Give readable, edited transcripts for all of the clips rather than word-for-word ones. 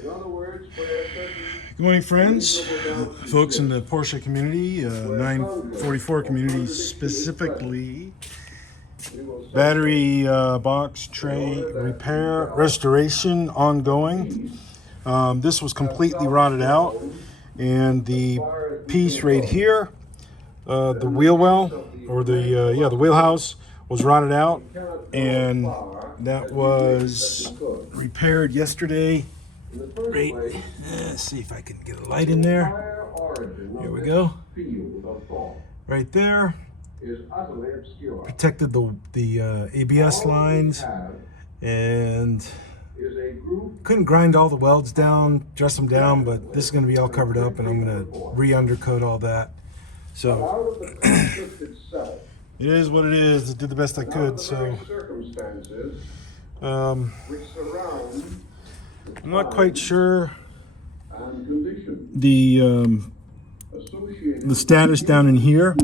Good morning, friends, folks in the Porsche community, 944 community specifically. Battery box tray repair, restoration ongoing. This was completely rotted out, and the piece right here, the wheel well, or the wheelhouse was rotted out, and that was repaired yesterday. Right, let's see if I can get a light in there. Here we go. Right there. Protected the ABS lines, and couldn't grind all the welds down, dress them down, but this is going to be all covered up, and I'm going to re-undercoat all that. So it is what it is. I did the best I could. So I'm not quite sure the status down in here.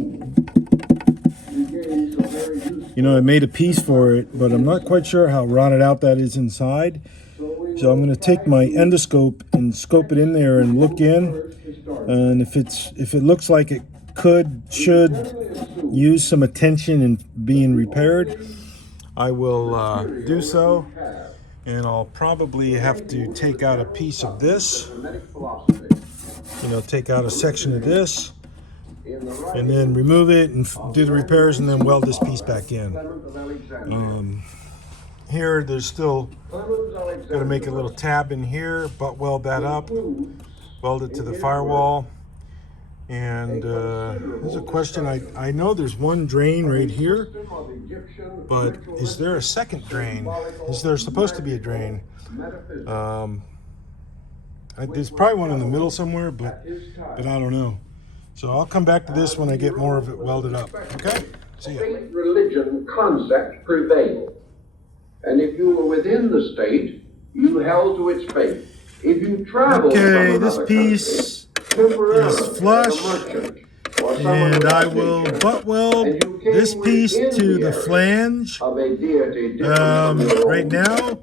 You know, I made a piece for it, but I'm not quite sure how rotted out that is inside. So I'm going to take my endoscope and scope it in there and look in. And if it looks like it should use some attention in being repaired, I will do so. And I'll probably have to take out a piece of this, you know, take out a section of this, and then remove it and do the repairs, and then weld this piece back in. Here, there's still got to make a little tab in here, butt weld that up, weld it to the firewall. And there's a question. I know there's one drain right here, but is there a second drain? Is there supposed to be a drain? There's probably one in the middle somewhere, but I don't know. So I'll come back to this when I get more of it welded up. Okay? See ya. State religion concept prevailed, and if you were within the state, you held to its faith. If you traveled okay, this piece is flush, and I will butt weld this piece to the flange right now,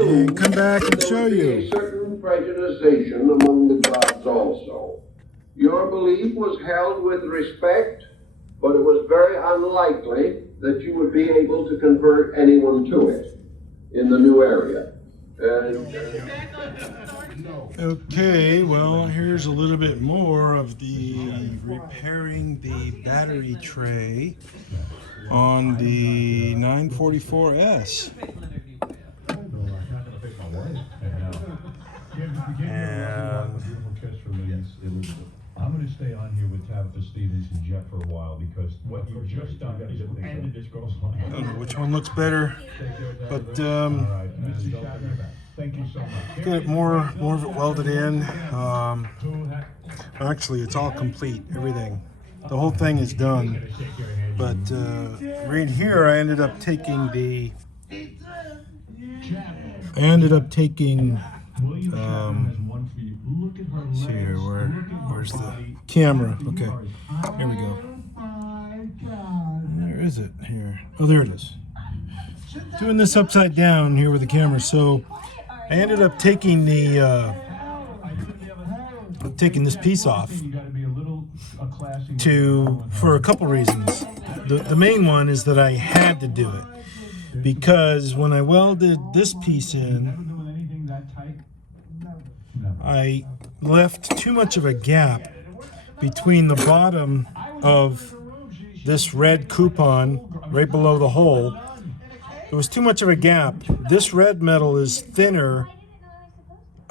and come back and show you. Certain prejudication among the gods also. Your belief was held with respect, but it was very unlikely that you would be able to convert anyone to it in the new area. Okay, well, here's a little bit more of the repairing the battery tray on the 944S. And I'm going to stay on here with Tabitha Stevens and Jeff for a while, because what you've just done is ended this girl's life. I don't know which one looks better, but thank you so much. get more of it welded in. Actually, it's all complete, everything. The whole thing is done. But right here, I ended up taking let's see here, where's the camera? Okay, here we go. Where is it here? Oh, there it is. Doing this upside down here with the camera. So I ended up taking this piece off for a couple reasons. The main one is that I had to do it, because when I welded this piece in, I left too much of a gap between the bottom of this red coupon right below the hole. There was too much of a gap. This red metal is a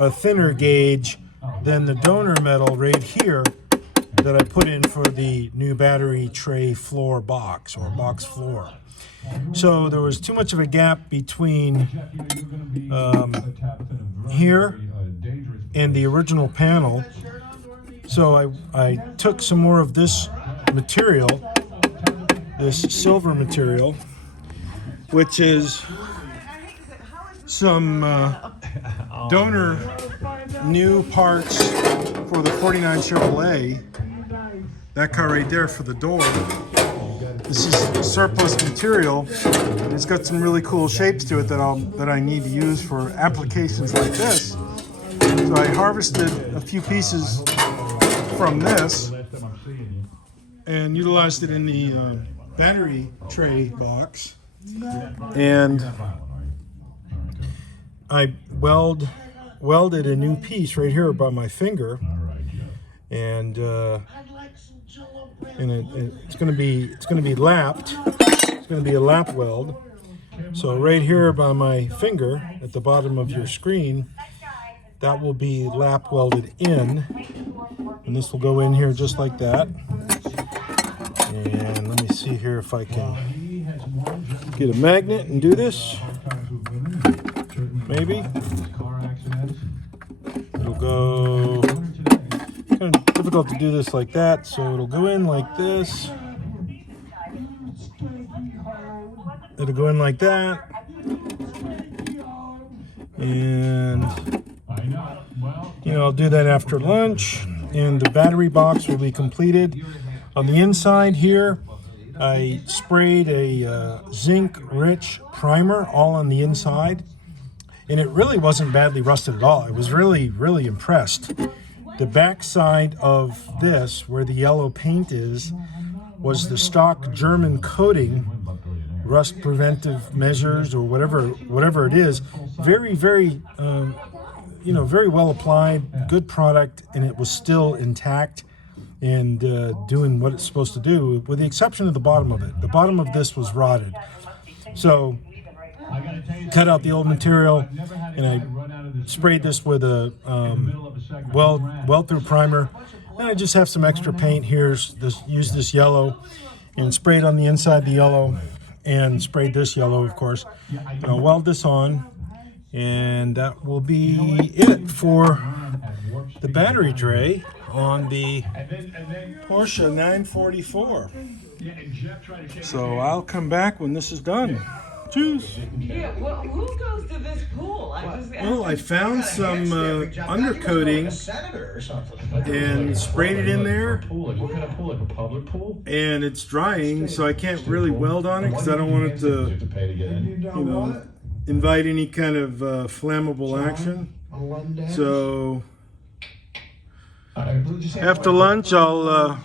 thinner gauge than the donor metal right here that I put in for the new battery tray floor box, or box floor. So there was too much of a gap between here and the original panel. So I took some more of this material, this silver material, which is some donor new parts for the 49 Chevrolet. That car right there for the door. This is surplus material, and it's got some really cool shapes to it that I need to use for applications like this. So I harvested a few pieces from this and utilized it in the battery tray box. And I welded a new piece right here by my finger, and it's going to be lapped. It's going to be a lap weld. So right here by my finger at the bottom of your screen, that will be lap welded in, and this will go in here just like that. And let me see here if I can get a magnet and do this. Maybe it'll go. Kind of difficult to do this like that, so it'll go in like this. It'll go in like that, and I'll do that after lunch, and the battery box will be completed. On the inside here, I sprayed a zinc-rich primer all on the inside, and it really wasn't badly rusted at all. I was really, really impressed. The back side of this, where the yellow paint is, was the stock German coating, rust preventive measures or whatever it is. Very, very, very well applied, good product, and it was still intact and doing what it's supposed to do, with the exception of the bottom of it. The bottom of this was rotted. So cut out the old material, and I sprayed this with a weld through primer, and I just have some extra paint here. Use this yellow and sprayed on the inside the yellow, and sprayed this yellow, of course. And I'll weld this on, and that will be it for the battery tray on the Porsche 944. So I'll come back when this is done. Cheers. Yeah, well, who goes to this pool? Well, I found some undercoating and sprayed it in there. What kind of pool? Like a public pool? And it's drying, so I can't really weld on it because I don't want it to, invite any kind of flammable action. So after lunch, I'll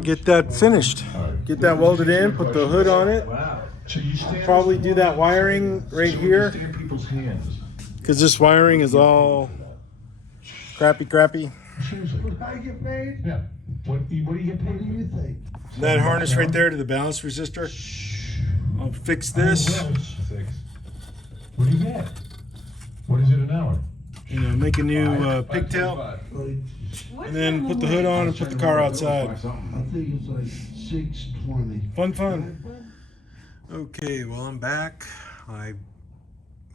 get that finished. Get that welded in, put the hood on it. Probably do that wiring right here, because this wiring is all crappy. Would I get paid? Yeah. What do you get paid? What do you think? That harness right there to the balance resistor. I'll fix this. What do you get? What is it an hour? Make a new pigtail, and then put the hood on and put the car outside. I think it's like 620. Fun. Okay, well, I'm back. I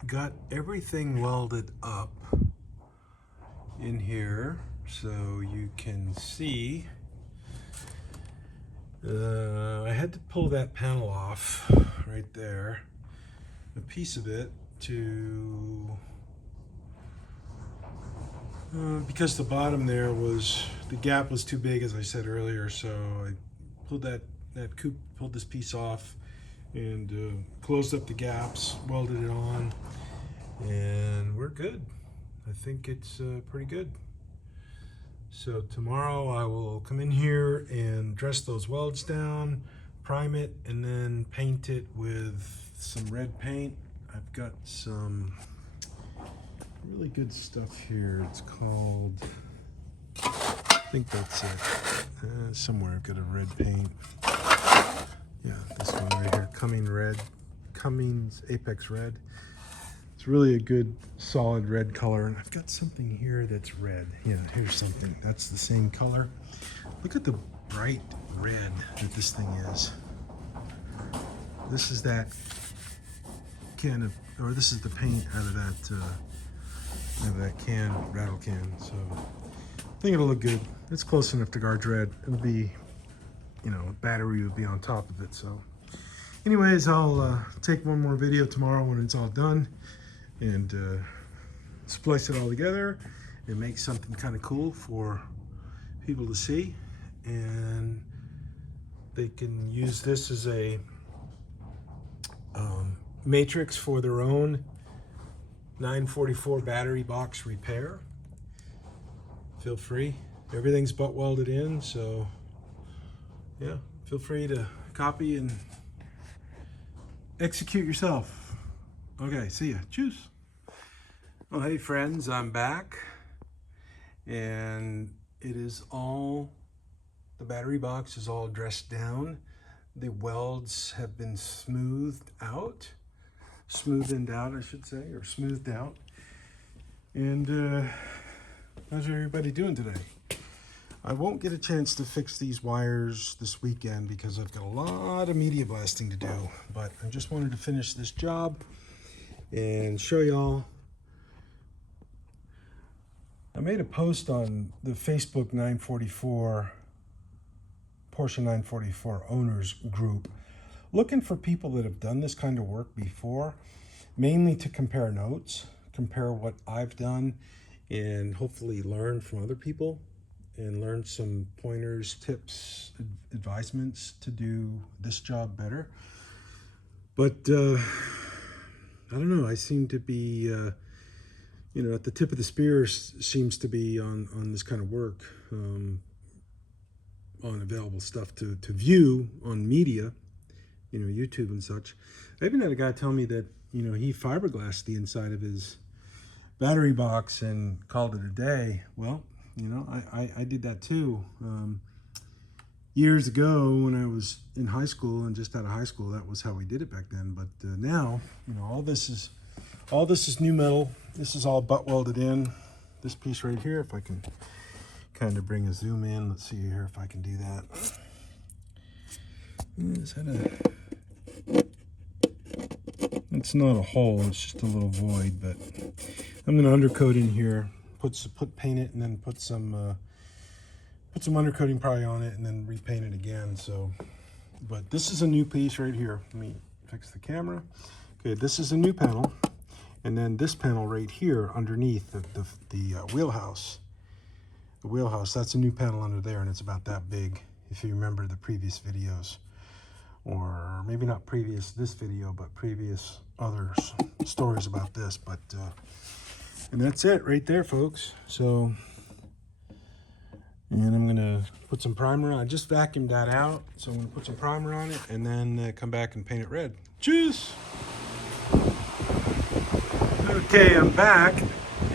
got everything welded up in here so you can see. I had to pull that panel off right there, a piece of it, to because the bottom there the gap was too big, as I said earlier, so I pulled pulled this piece off and closed up the gaps, welded it on, and we're good. I think it's pretty good. So tomorrow I will come in here and dress those welds down, prime it, and then paint it with some red paint. I've got some really good stuff here. It's called, I think that's it. Somewhere I've got a red paint. Yeah, this one right here, Cummins Apex Red. It's really a good solid red color, and I've got something here that's red. Yeah, here's something that's the same color. Look at the bright red that this thing is. This is that can of, or this is the paint out of that can, rattle can. So I think it'll look good. It's close enough to guard red. It'll be, battery would be on top of it. So anyways, I'll take one more video tomorrow when it's all done, and splice it all together and make something kind of cool for people to see, and they can use this as a matrix for their own 944 battery box repair. Feel free. Everything's butt welded in, so yeah, feel free to copy and execute yourself. Okay, see ya. Cheers. Oh, hey friends, I'm back, and it is all, the battery box is all dressed down. The welds have been smoothened out, I should say, or smoothed out. And how's everybody doing today? I won't get a chance to fix these wires this weekend because I've got a lot of media blasting to do, but I just wanted to finish this job and show y'all. I made a post on the Facebook 944, Porsche 944 owners group, looking for people that have done this kind of work before, mainly to compare notes, compare what I've done, and hopefully learn from other people and learn some pointers, tips, advisements to do this job better. But I don't know, I seem to be at the tip of the spear seems to be on this kind of work, on available stuff to view on media, YouTube and such. I even had a guy tell me that, he fiberglassed the inside of his battery box and called it a day. Well, I did that too. Years ago when I was in high school and just out of high school, that was how we did it back then. But now, all this is new metal. This is all butt welded in. This piece right here, if I can kind of bring a zoom in. Let's see here if I can do that. It's not a hole, it's just a little void, but I'm gonna undercoat in here, paint it, and then put some undercoating probably on it, and then repaint it again. So, but this is a new piece right here. Let me fix the camera. Okay, this is a new panel. And then this panel right here underneath the wheelhouse. The wheelhouse, that's a new panel under there, and it's about that big, if you remember the previous videos. Or maybe not previous this video, but previous other stories about this. But and that's it right there, folks. So, and I'm gonna put some primer on. I just vacuumed that out, so I'm gonna put some primer on it and then come back and paint it red. Cheers! Okay, I'm back,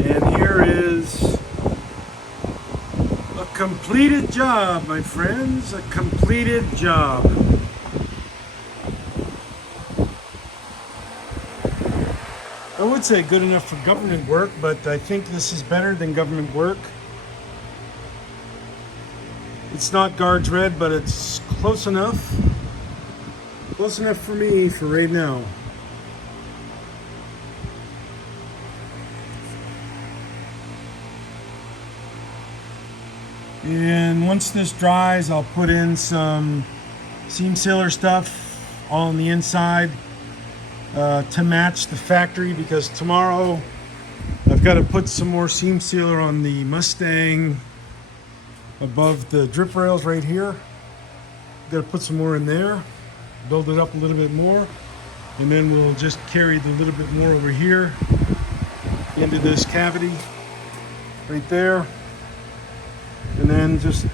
and here is a completed job, my friends, a completed job. I would say good enough for government work, but I think this is better than government work. It's not guards red, but it's close enough. Close enough for me for right now. And once this dries, I'll put in some seam sealer stuff on the inside to match the factory, because tomorrow I've got to put some more seam sealer on the Mustang above the drip rails right here. Got to put some more in there, build it up a little bit more, and then we'll just carry the little bit more over here into this cavity right there. And then just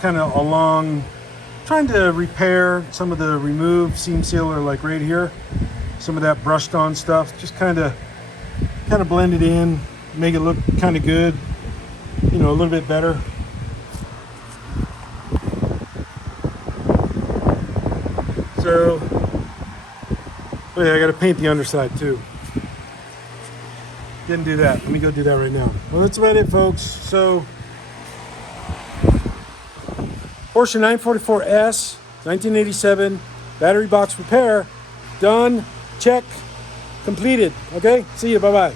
kind of along, trying to repair some of the removed seam sealer, like right here, some of that brushed on stuff, just kind of blend it in, make it look kind of good, a little bit better. So, oh yeah, I got to paint the underside too. Didn't do that. Let me go do that right now. Well, that's about it, folks. So, Porsche 944S, 1987, battery box repair, done, check, completed. Okay, see you, bye-bye.